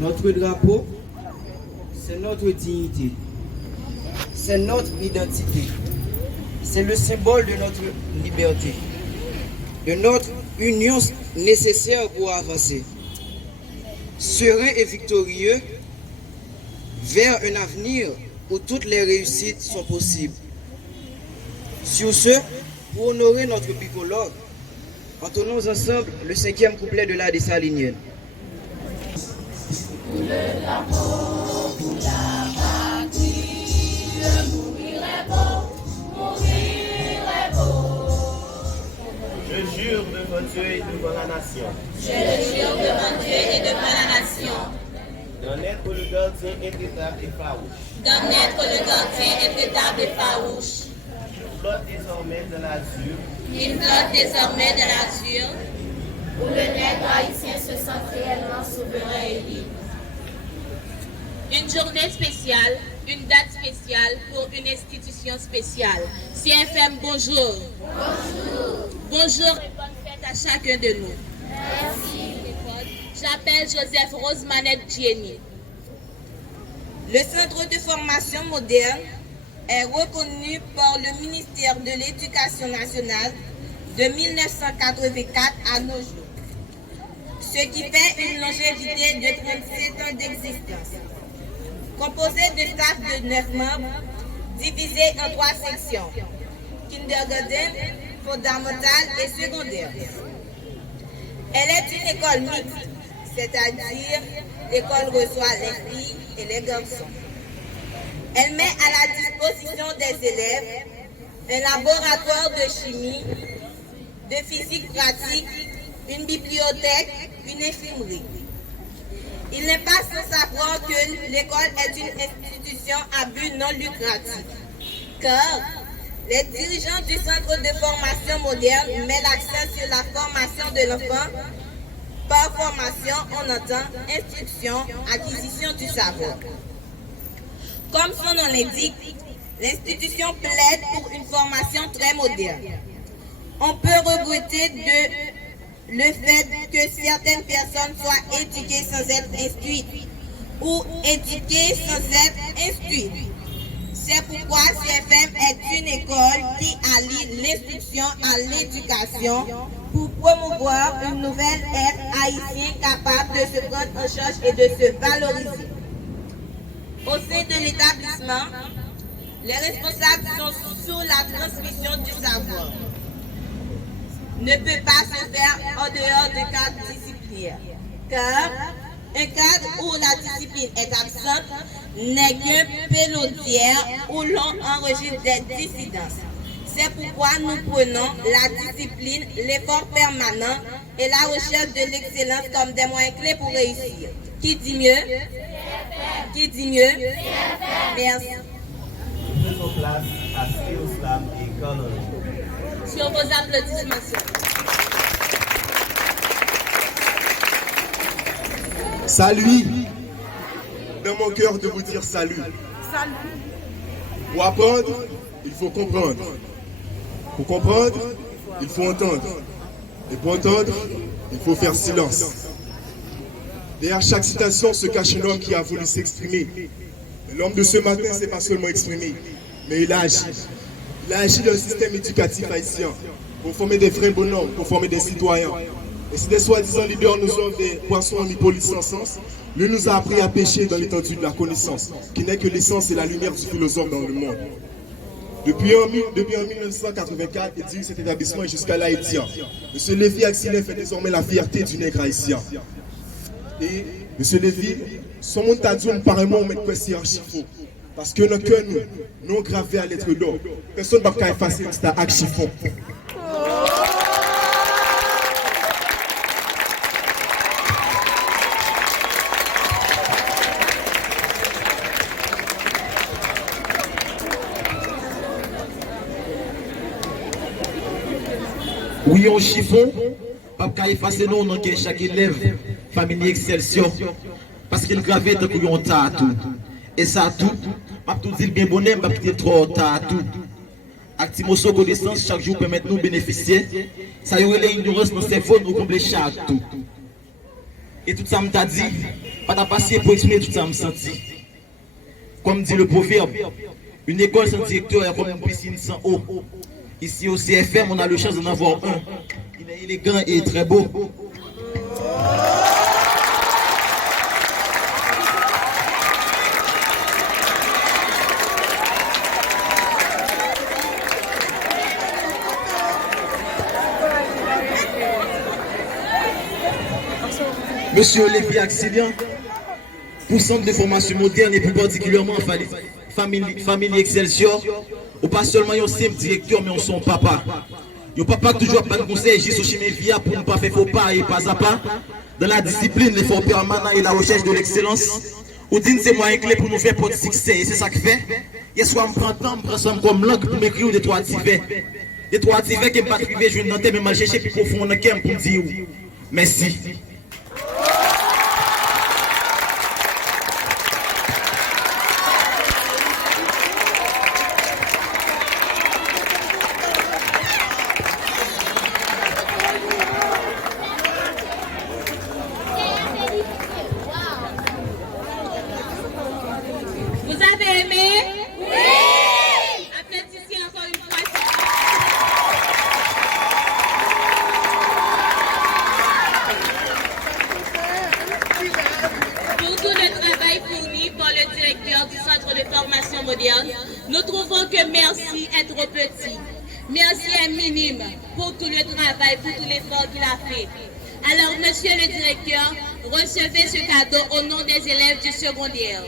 Notre drapeau, c'est notre dignité, c'est notre identité, c'est le symbole de notre liberté, de notre union nécessaire pour avancer, serein et victorieux vers un avenir où toutes les réussites sont possibles. Sur ce, pour honorer notre bicolore, entonnons ensemble le 5e couplet de la Dessalinienne. Pour le drapeau, pour la patrie, je mourirai beau. Je jure devant Dieu et devant la nation. Je le jure devant Dieu et devant la nation. D'en être le gardien intraitable et farouche. D'en être le gardien intraitable et farouche. Il flotte désormais de l'azur. Il flotte désormais de l'azur. Où le nègre haïtien se sent réellement souverain et libre. Une journée spéciale, une date spéciale pour une institution spéciale. CFM, bonjour. Bonjour. Bonjour et bonne fête à chacun de nous. Merci. J'appelle Joseph Rosemanette Jenny. Le Centre de formation moderne est reconnu par le ministère de l'Éducation nationale de 1984 à nos jours, ce qui fait une longévité de 37 ans d'existence. Composé de staff de 9 membres, divisé en 3 sections, kindergarten, fondamentale et secondaire. Elle est une école mixte, c'est-à-dire l'école reçoit les filles et les garçons. Elle met à la disposition des élèves un laboratoire de chimie, de physique pratique, une bibliothèque, une infirmerie. Il n'est pas sans savoir que l'école est une institution à but non lucratif, car les dirigeants du Centre de formation moderne mettent l'accent sur la formation de l'enfant. Par formation, on entend instruction, acquisition du savoir. Comme son nom l'indique, l'institution plaide pour une formation très moderne. On peut regretter le fait que certaines personnes soient éduquées sans être instruites ou éduquées sans être instruites. C'est pourquoi CFM est une école qui allie l'instruction à l'éducation pour promouvoir une nouvelle ère haïtienne capable de se prendre en charge et de se valoriser. Au sein de l'établissement, les responsables sont sur la transmission du savoir. Ne peut pas se faire en dehors du cadre disciplinaire, car un cadre où la discipline est absente n'est qu'un pélodière où l'on enregistre des dissidences. C'est pourquoi nous prenons la discipline, l'effort permanent et la recherche de l'excellence comme des moyens clés pour réussir. Qui dit mieux? Qui dit mieux? Merci. Faisons place à Stéoslam et Canon. Sur vos applaudissements. Salut. Dans mon cœur de vous dire salut. Pour apprendre, il faut comprendre. Pour comprendre, il faut entendre. Et pour entendre, il faut faire silence. Derrière chaque citation se cache un homme qui a voulu s'exprimer. L'homme de ce matin ne s'est pas seulement exprimé, mais il a agi. Il a agi dans le système éducatif haïtien pour former des vrais bonhommes, pour former des citoyens. Et si des soi-disant leaders nous offrent des poissons en hypolyse sans sens, lui nous a appris à pêcher dans l'étendue de la connaissance, qui n'est que l'essence et la lumière du philosophe dans le monde. Depuis en 1984, il dirige cet établissement jusqu'à l'haïtien. M. Lévy Axilef est désormais la fierté du nègre haïtien. Et M. Lévy, son monde t'a dit apparemment mettre quoi c'est archi faux. Parce que notre cœur nous, non gravé à lettre d'or. Personne ne va pas effacer un star archi faux. Oui, on chiffon, pas qu'à effacer nous, non, chaque élève, famille Excelsior, parce qu'il gravait tant qu'on t'a tout. Et ça tout, pas tout dire bien bonhomme, pas quitter trop t'a tout. Actimoso connaissance chaque jour permet nous bénéficier. Ça y aurait l'ignorance dans ces fautes, nous combler chaque tout. Et tout ça m'a dit, pas ta passer pour exprimer tout ça m'a senti. Comme dit le proverbe, une école sans directeur est comme une piscine sans eau. Ici au CFM, on a le chance d'en avoir un. Il est élégant et très beau. Monsieur Olivier Axelian, pour Centre de formation moderne et plus particulièrement Famille Excelsior, ou pas seulement un simple directeur, mais on son papa. Yon papa toujours pas de conseil, juste au chemin via pour ne pas faire faux pas et pas à pas. Dans la discipline, l'effort permanent et la recherche de l'excellence, ou dit c'est moyen clé pour nous faire pour succès. Et c'est ça que fait. Hier soir, je prends temps, je prends ça comme langue pour m'écrire des trois divers. Des trois divers qui ne pas privé, je vais noter, mais je chercher plus profond pour me dire merci. Nous trouvons que merci est trop petit. Merci est minime pour tout le travail, pour tout l'effort qu'il a fait. Alors, monsieur le directeur, recevez ce cadeau au nom des élèves du secondaire.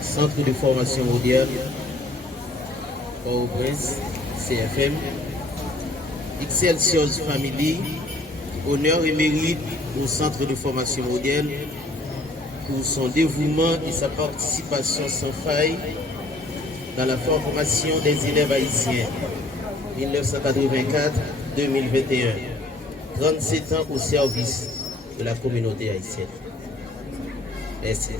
Centre de formation moderne, Port-au-Prince, CFM, Excelsior Family, honneur et mérite au Centre de formation moderne pour son dévouement et sa participation sans faille dans la formation des élèves haïtiens 1984-2021, 37 ans au service de la communauté haïtienne. Merci.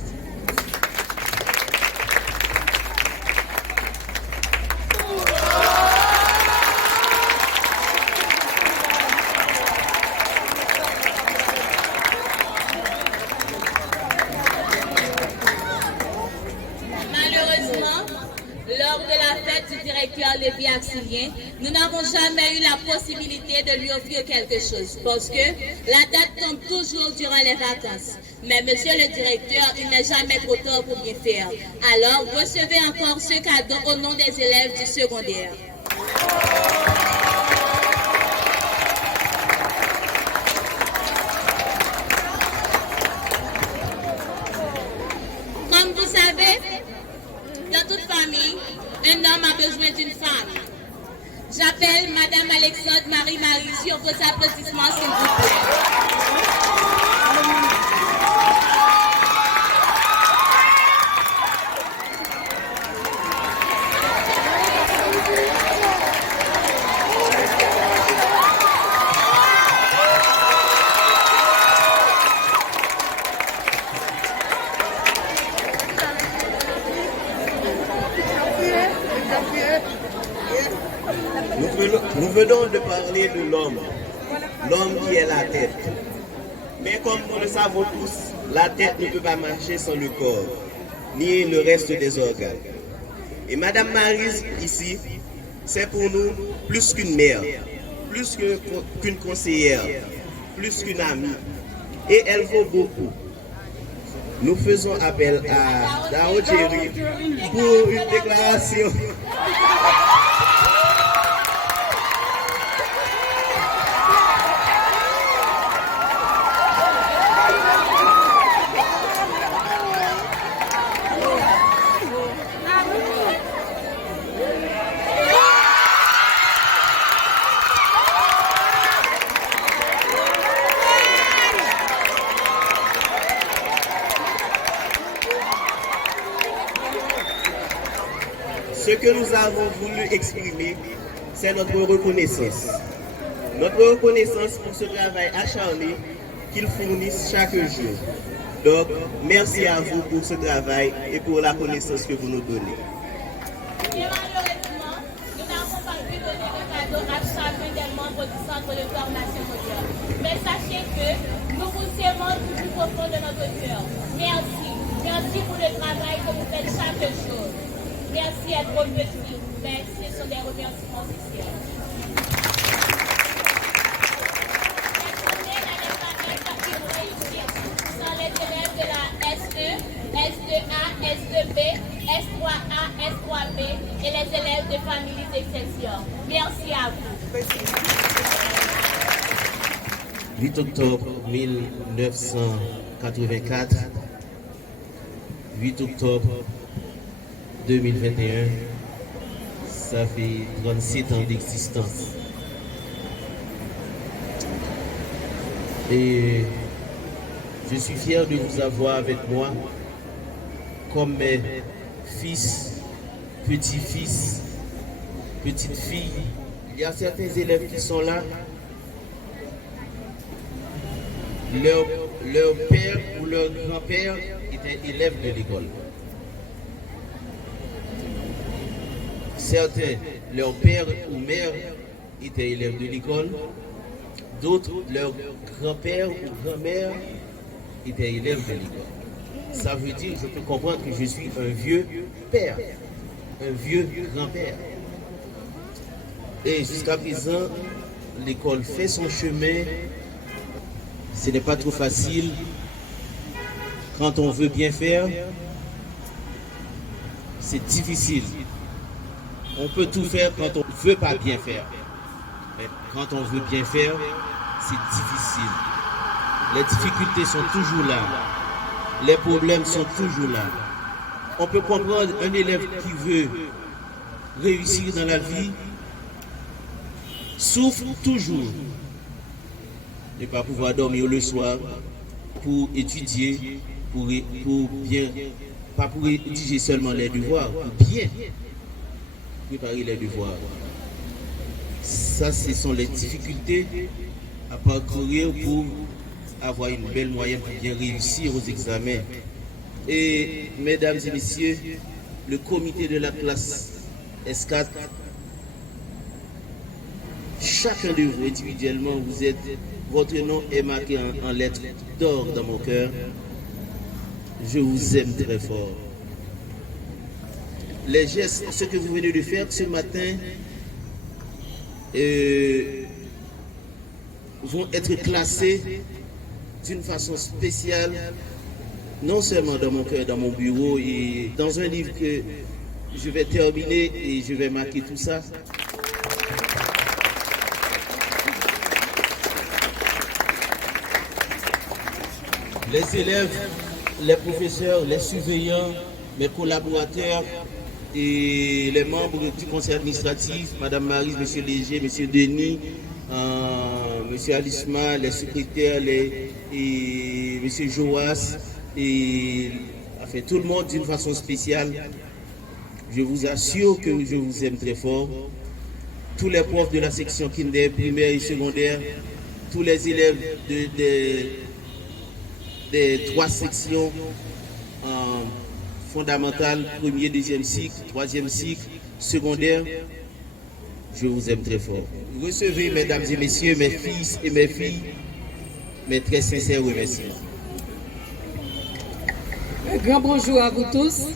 Nous n'avons jamais eu la possibilité de lui offrir quelque chose parce que la date tombe toujours durant les vacances. Mais monsieur le directeur, il n'est jamais trop tard pour bien faire. Alors, recevez encore ce cadeau au nom des élèves du secondaire. Comme vous savez, dans toute famille, un homme a besoin d'une femme. J'appelle Madame Alexandre Marie-Marie sur vos applaudissements, s'il vous plaît. Nous venons de parler de l'homme qui est la tête. Mais comme nous le savons tous, la tête ne peut pas marcher sans le corps, ni le reste des organes. Et Madame Maryse, ici, c'est pour nous plus qu'une mère, plus qu'une conseillère, plus qu'une amie. Et elle vaut beaucoup. Nous faisons appel à Dao Thierry pour une déclaration. Ce que nous avons voulu exprimer, c'est notre reconnaissance. Notre reconnaissance pour ce travail acharné qu'ils fournissent chaque jour. Donc, merci à vous pour ce travail et pour la connaissance que vous nous donnez. Et malheureusement, nous n'avons pas pu donner de cadeau à chacun des membres du centre de formation moderne. Mais sachez que nous vous aimons du plus profond de notre cœur. Merci. Merci pour le travail que vous faites chaque jour. Merci à vos petits, mais ce sont des remerciements sincères. Les élèves de la S1, S2A, S2B, S3A, S3B et les élèves de familles Excelsior. Merci à vous. 8 octobre 1984, 8 octobre 2021, ça fait 37 ans d'existence. Et je suis fier de vous avoir avec moi comme mes fils, petits-fils, petites-filles. Il y a certains élèves qui sont là. Leur père ou leur grand-père était élève de l'école. Certains, leur père ou mère était élève de l'école. D'autres, leur grand-père ou grand-mère était élève de l'école. Ça veut dire, je peux comprendre que je suis un vieux père, un vieux grand-père. Et jusqu'à présent, l'école fait son chemin. Ce n'est pas trop facile. Quand on veut bien faire, c'est difficile. On peut tout faire quand on ne veut pas bien faire. Mais quand on veut bien faire, c'est difficile. Les difficultés sont toujours là. Les problèmes sont toujours là. On peut comprendre un élève qui veut réussir dans la vie souffre toujours. Ne pas pouvoir dormir le soir pour étudier, pour bien, pas pour étudier seulement les devoirs, pour bien préparer les devoirs. Ça, ce sont les difficultés à parcourir pour avoir une belle moyenne pour bien réussir aux examens. Et mesdames et messieurs, le comité de la classe S4, chacun de vous individuellement, votre nom est marqué en lettres d'or dans mon cœur. Je vous aime très fort. Les gestes, ce que vous venez de faire ce matin, vont être classés d'une façon spéciale, non seulement dans mon cœur, dans mon bureau et dans un livre que je vais terminer et je vais marquer tout ça. Les élèves, les professeurs, les surveillants, mes collaborateurs et les membres du conseil administratif, Madame Marie, Monsieur Léger, Monsieur Denis, Monsieur Alisma, les secrétaires, et Monsieur Joas, et enfin, tout le monde d'une façon spéciale. Je vous assure que je vous aime très fort. Tous les profs de la section kinder, primaire et secondaire, tous les élèves des 3 sections fondamentales, premier, deuxième cycle, troisième cycle, secondaire, je vous aime très fort. Recevez, mesdames et messieurs, mes fils et mes filles, mes très sincères remerciements. Un grand bonjour à vous tous.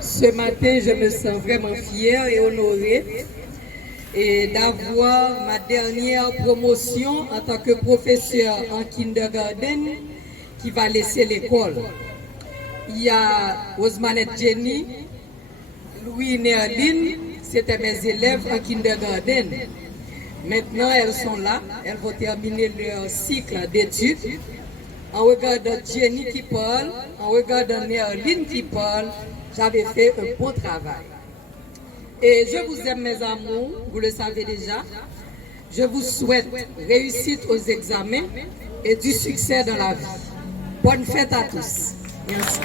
Ce matin, je me sens vraiment fière et honorée d'avoir ma dernière promotion en tant que professeur en kindergarten qui va laisser l'école. Il y a Osmanette Jenny, Louis Nerline, c'était mes élèves en kindergarten. Maintenant, elles sont là, elles vont terminer leur cycle d'études. En regardant Jenny qui parle, en regardant Nerline qui parle, j'avais fait un bon travail. Et je vous aime mes amours, vous le savez déjà. Je vous souhaite réussite aux examens et du succès dans la vie. Bonne fête à tous. Merci.